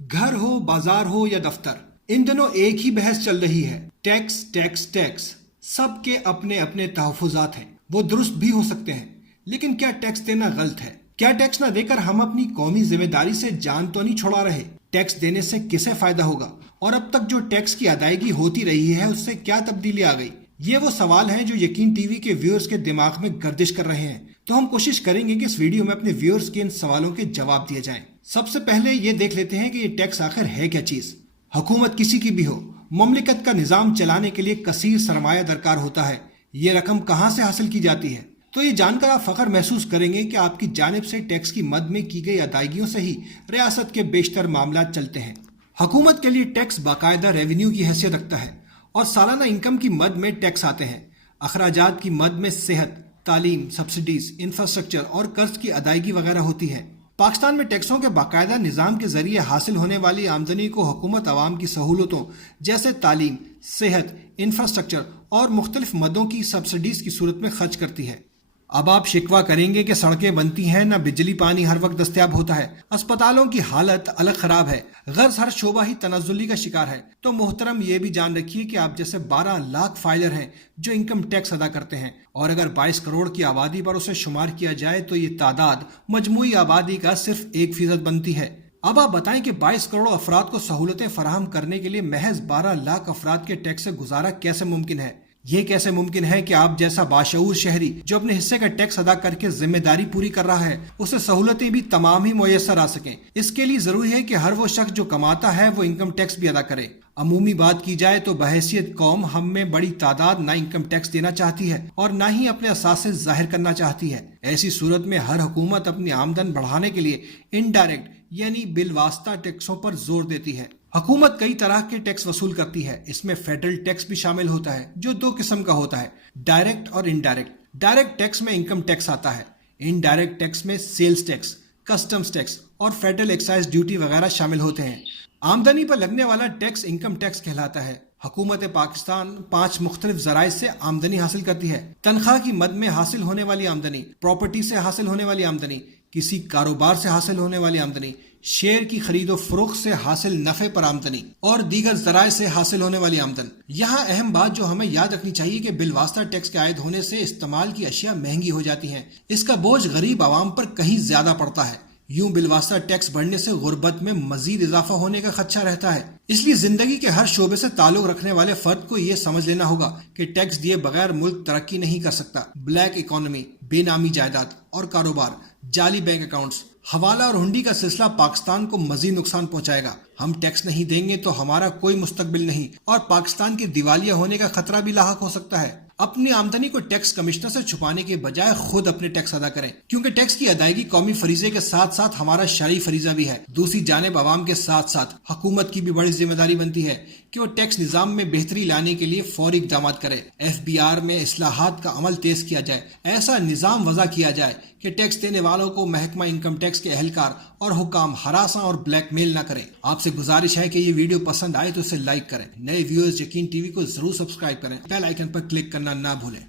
घर हो, बाजार हो या दफ्तर, इन दिनों एक ही बहस चल रही है, टैक्स टैक्स टैक्स। सबके अपने अपने तहफुजात हैं, वो दुरुस्त भी हो सकते हैं, लेकिन क्या टैक्स देना गलत है? क्या टैक्स न देकर हम अपनी कौमी जिम्मेदारी से जान तो नहीं छुड़ा रहे? टैक्स देने से किसे फायदा होगा और अब तक जो टैक्स की अदायगी होती रही है उससे क्या तब्दीली आ गई? ये वो सवाल हैं जो यकीन टीवी के व्यूअर्स के दिमाग में गर्दिश कर रहे हैं। तो हम कोशिश करेंगे कि इस वीडियो में अपने व्यूअर्स के इन सवालों के जवाब दिए जाएं। सबसे पहले ये देख लेते हैं कि ये टैक्स आखिर है क्या चीज। हुकूमत किसी की भी हो, मुमलिकत का निजाम चलाने के लिए कसीर सरमाया दरकार होता है। ये रकम कहाँ से हासिल की जाती है? तो ये जानकर आप फख्र महसूस करेंगे कि आपकी जानिब से टैक्स की मद में की गई अदायगियों से ही रियासत के बेशतर मामला चलते हैं। हुकूमत के लिए टैक्स बाकायदा रेवेन्यू की हैसियत रखता है और सालाना इनकम की मद में टैक्स आते हैं। अखराजात की मद में सेहत, तालीम, सब्सिडीज, इंफ्रास्ट्रक्चर और कर्ज की अदायगी वगैरह होती है। पाकिस्तान में टैक्सों के बाकायदा निज़ाम के जरिए हासिल होने वाली आमदनी को हुकूमत अवाम की सहूलतों जैसे तालीम, सेहत, इंफ्रास्ट्रक्चर और मुख्तलिफ मदों की सब्सिडीज की सूरत में खर्च करती है। अब आप शिकवा करेंगे कि सड़कें बनती हैं, न बिजली पानी हर वक्त दस्तयाब होता है, अस्पतालों की हालत अलग खराब है, गर्ज हर शोबा ही तनज़्ज़ुली का शिकार है। तो मोहतरम ये भी जान रखिए कि आप जैसे 12 लाख फाइलर हैं जो इनकम टैक्स अदा करते हैं, और अगर 22 करोड़ की आबादी पर उसे शुमार किया जाए तो ये तादाद मजमूई आबादी का सिर्फ 1% बनती है। अब आप बताएं कि 22 करोड़ अफराद को सहूलतें फराहम करने के लिए महज 12 लाख अफराद के टैक्स से गुजारा कैसे मुमकिन है? ये कैसे मुमकिन है कि आप जैसा बाशऊर शहरी जो अपने हिस्से का टैक्स अदा करके जिम्मेदारी पूरी कर रहा है उसे सहूलतें भी तमाम ही मुयस्सर आ सकें? इसके लिए जरूरी है कि हर वो शख्स जो कमाता है वो इनकम टैक्स भी अदा करे। अमूमी बात की जाए तो बहैसियत कौम हम में बड़ी तादाद ना इनकम टैक्स देना चाहती है और ना ही अपने असासे जाहिर करना चाहती है। ऐसी सूरत में हर हुकूमत अपनी आमदन बढ़ाने के लिए इनडायरेक्ट यानी बिलवास्ता टैक्सों पर जोर देती है। हुकूमत कई तरह के टैक्स वसूल करती है। इसमें फेडरल टैक्स भी शामिल होता है जो 2 किस्म का होता है, डायरेक्ट और इनडायरेक्ट। डायरेक्ट टैक्स में इनकम टैक्स आता है। इनडायरेक्ट टैक्स में सेल्स टैक्स, कस्टम्स टैक्स और फेडरल एक्साइज ड्यूटी वगैरह शामिल होते हैं। आमदनी पर लगने वाला टैक्स इनकम टैक्स कहलाता है। हुकूमत पाकिस्तान 5 मुख्तलिफ जराए से आमदनी हासिल करती है। तनख्वाह की मद में हासिल होने वाली आमदनी, प्रॉपर्टी से हासिल होने वाली आमदनी, किसी कारोबार से हासिल होने वाली आमदनी, शेयर की खरीदो फरोख्त से हासिल नफे पर आमदनी और दीगर जराए से हासिल होने वाली आमदन। यहाँ अहम बात जो हमें याद रखनी चाहिए कि बिलवास्ता टैक्स के आयद होने से इस्तेमाल की अशिया महंगी हो जाती हैं। इसका बोझ गरीब आवाम पर कहीं ज्यादा पड़ता है। यूं बिलवास्ता टैक्स बढ़ने से गुर्बत में मजीद इजाफा होने का खदशा रहता है। इसलिए जिंदगी के हर शोबे से ताल्लुक रखने वाले फर्द को यह समझ लेना होगा कि टैक्स दिए बगैर मुल्क तरक्की नहीं कर सकता। ब्लैक इकोनॉमी, बेनामी जायदाद और कारोबार, जाली बैंक अकाउंट्स, हवाला और हुंडी का सिलसिला पाकिस्तान को मजीद नुकसान पहुंचाएगा। हम टैक्स नहीं देंगे तो हमारा कोई मुस्तकबिल नहीं और पाकिस्तान के दिवालिया होने का खतरा भी लाहक हो सकता है। अपनी आमदनी को टैक्स कमिश्नर से छुपाने के बजाय खुद अपने टैक्स अदा करें, क्योंकि टैक्स की अदायगी कौमी फरीजे के साथ साथ हमारा शरई फरीजा भी है। दूसरी जानिब अवाम के साथ साथ हुकूमत की भी बड़ी जिम्मेदारी बनती है कि वो टैक्स निजाम में बेहतरी लाने के लिए फौरी इक़दाम करे। FBR में इस्लाहात का अमल तेज किया जाए, ऐसा निजाम वज़ा किया जाए कि टैक्स देने वालों को महकमा इनकम टैक्स के अहलकार और हुकाम हरासा और ब्लैकमेल न करें। आपसे गुजारिश है कि ये वीडियो पसंद आए तो इसे लाइक करें। नए व्यूअर्स यकीन टीवी को जरूर सब्सक्राइब करें, बेल आइकन पर क्लिक करना ना भूलें।